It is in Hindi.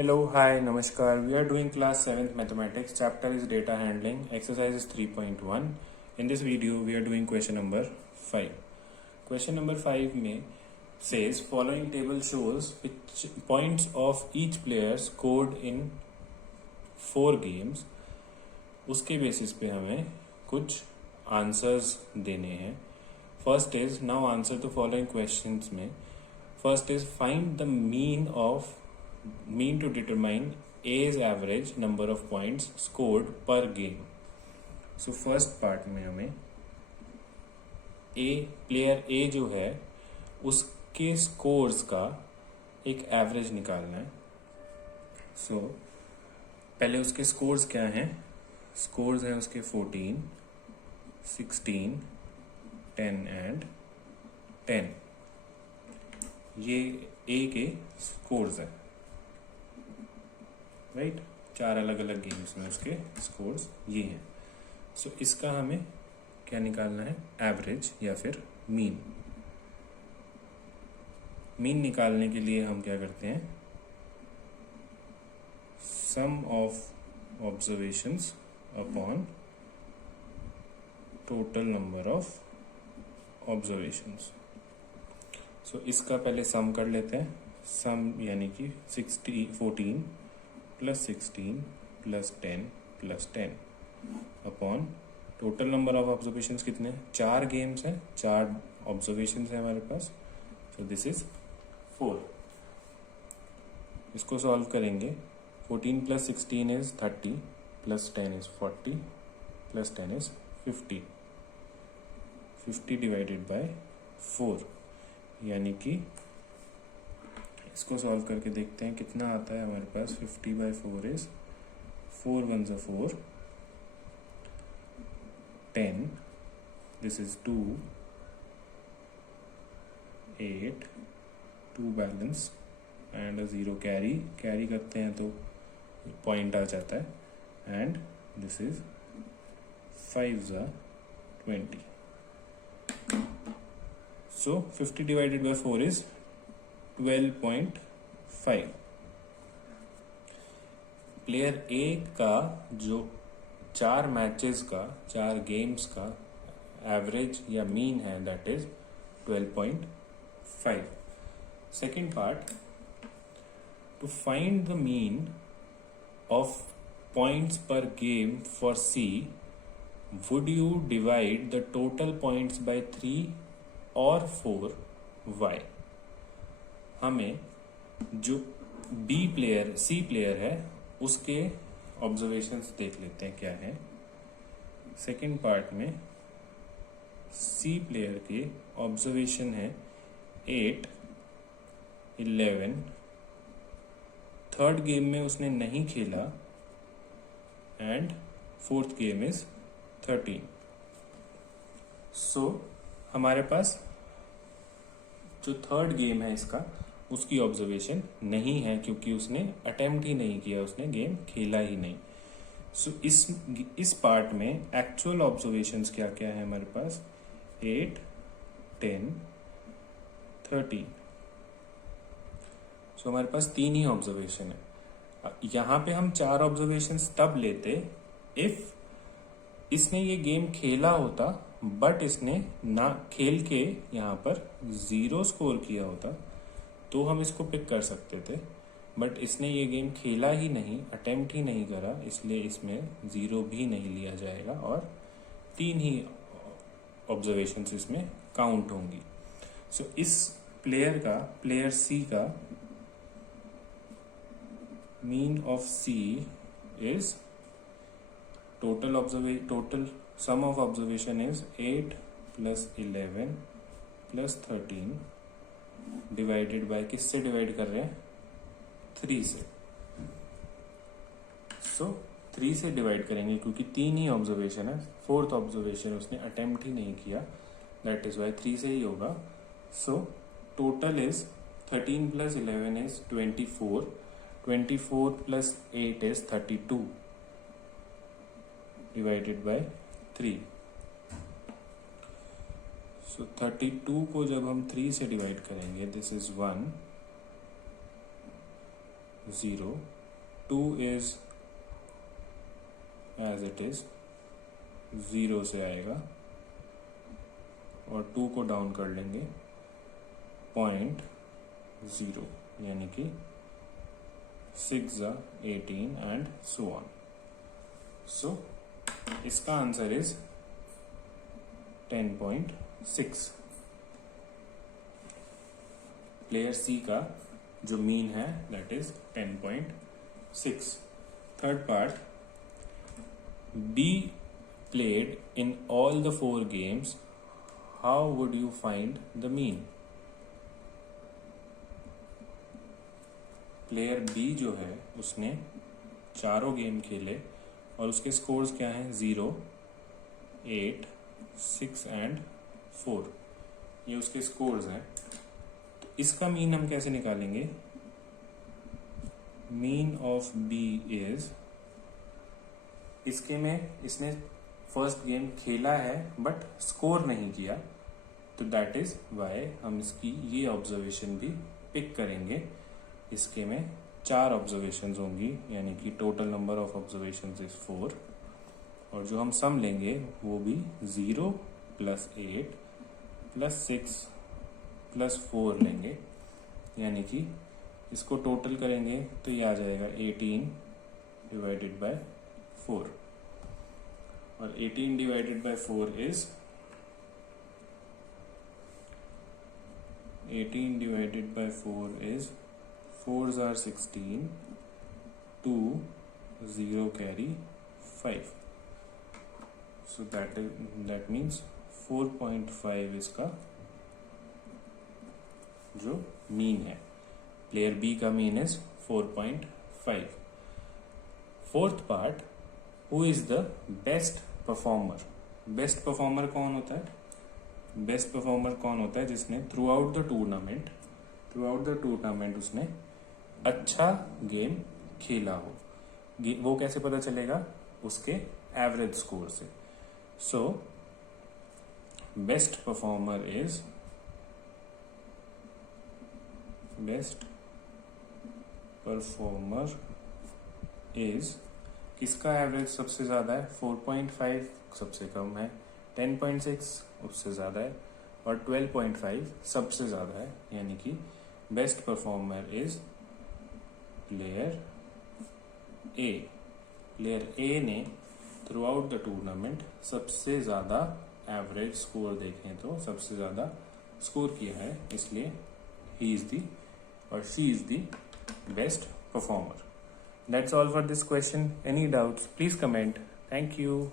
Hello, hi, Namaskar. We are doing class 7th mathematics. Chapter is data handling. Exercise is 3.1. In this video, we are doing question number 5. Question number 5 में says following table shows which points of each player scored in 4 games. उसके बेसिस पे हमें कुछ आंसर्स देने हैं. First is now answer the following questions में. First is find the mean to determine A's average number of points scored per game. So first part में हमें प्लेयर ए जो है उसके स्कोर्स का एक एवरेज निकालना है. सो पहले उसके स्कोर्स क्या हैं. स्कोर्स हैं उसके 14, 16, 10 एंड 10. ये ए के स्कोर्स हैं, राइट. 4 अलग अलग गेम्स में उसके स्कोर्स ये हैं. सो इसका हमें क्या निकालना है, एवरेज या फिर मीन. मीन निकालने के लिए हम क्या करते हैं, sum of observations upon total number of observations. So इसका पहले सम कर लेते हैं. सम यानी कि 14 plus 16 plus 10 plus 10 upon total number of observations कितने, 4 गेम्स हैं, 4 ऑब्जर्वेशंस हैं हमारे पास. So this is 4. इसको सॉल्व करेंगे. 14 plus 16 is 30 plus 10 is 40 plus 10 is 50. 50 divided by 4 यानी कि इसको सॉल्व करके देखते हैं कितना आता है हमारे पास. 50/4 is 4 1s 4, 10, this is 2, 8, 2 balance and 0 carry करते हैं तो पॉइंट आ जाता है. And this is 5s 20. So 50 divided by 4 is 12.5. Player ए का जो 4 मैचेस का, 4 गेम्स का एवरेज या मीन है that is 12.5. Second part, to find the mean of points per game for C, would you divide the total points by 3 और 4? वाई? हमें जो सी प्लेयर है उसके ऑब्जर्वेशंस देख लेते हैं क्या है. सेकेंड पार्ट में सी प्लेयर के ऑब्जर्वेशन है 8, 11. थर्ड गेम में उसने नहीं खेला एंड फोर्थ गेम इज 13. सो हमारे पास जो थर्ड गेम है इसका उसकी ऑब्जर्वेशन नहीं है क्योंकि उसने अटेम्प्ट ही नहीं किया, उसने गेम खेला ही नहीं. सो इस पार्ट में एक्चुअल ऑब्जर्वेशंस क्या क्या है हमारे पास, 8, 10, 13. सो हमारे पास 3 ही ऑब्जर्वेशन है. यहाँ पे हम 4 ऑब्जर्वेशंस तब लेते इफ इसने ये गेम खेला होता बट इसने ना खेल के यहाँ पर 0 स्कोर किया होता तो हम इसको पिक कर सकते थे. बट इसने ये गेम खेला ही नहीं, अटेम्प्ट ही नहीं करा, इसलिए इसमें 0 भी नहीं लिया जाएगा और 3 ही ऑब्जर्वेशंस इसमें काउंट होंगी. सो इस प्लेयर सी का mean of C is total sum of observation is 8 plus 11 plus 13 divided by, किससे डिवाइड कर रहे हैं, 3 से. सो 3 से डिवाइड करेंगे क्योंकि 3 ही ऑब्जर्वेशन है. फोर्थ ऑब्जर्वेशन उसने अटेम्प्ट ही नहीं किया, दैट इज वाई 3 से ही होगा. So total is 13 plus 11 is 24, 24 plus 8 is 32 divided by 3. सो 32 को जब हम 3 से डिवाइड करेंगे, this is 1, 0, 2 is as it is, 0 से आएगा और 2 को डाउन कर लेंगे 0.0, यानी कि 6 × 18 एंड सो ऑन. सो इसका आंसर इज 10.6. प्लेयर सी का जो मीन है that is 10.6. Third part, D played in all the 4 games, how would you find the mean? Player B जो है उसने चारों गेम खेले और उसके स्कोर्स क्या हैं? 0, 8, 6 एंड 4. ये उसके स्कोर्स हैं. तो इसका मीन हम कैसे निकालेंगे? मीन ऑफ बी इज, इसके में इसने फर्स्ट गेम खेला है बट स्कोर नहीं किया, तो दैट इज वाई हम इसकी ये ऑब्जर्वेशन भी पिक करेंगे. इसके में 4 ऑब्जर्वेशंस होंगी, यानी कि total number of observations is 4. और जो हम सम लेंगे वो भी 0 + 8 + 6 + 4 लेंगे, यानी कि इसको टोटल करेंगे तो ये आ जाएगा 18 / 4. और 18 / 4 is 4s are 16, 2, 0 carry 5. So that means 4.5 इसका जो मीन है. प्लेयर बी का mean is 4.5. Fourth part, who is the best performer? Best performer कौन होता है? बेस्ट परफॉर्मर कौन होता है जिसने थ्रू आउट द टूर्नामेंट उसने अच्छा गेम खेला हो. वो कैसे पता चलेगा? उसके एवरेज स्कोर से. सो बेस्ट परफॉर्मर इज किसका एवरेज सबसे ज्यादा है? 4.5 सबसे कम है, 10.6 उससे ज्यादा है और 12.5 सबसे ज्यादा है. यानी कि best performer is player A. Player ए ने थ्रू आउट द टूर्नामेंट सबसे ज्यादा एवरेज स्कोर देखें तो सबसे ज्यादा स्कोर किया है, इसलिए ही इज दी और she is the best performer. That's all for this question. Any doubts? Please comment. Thank you.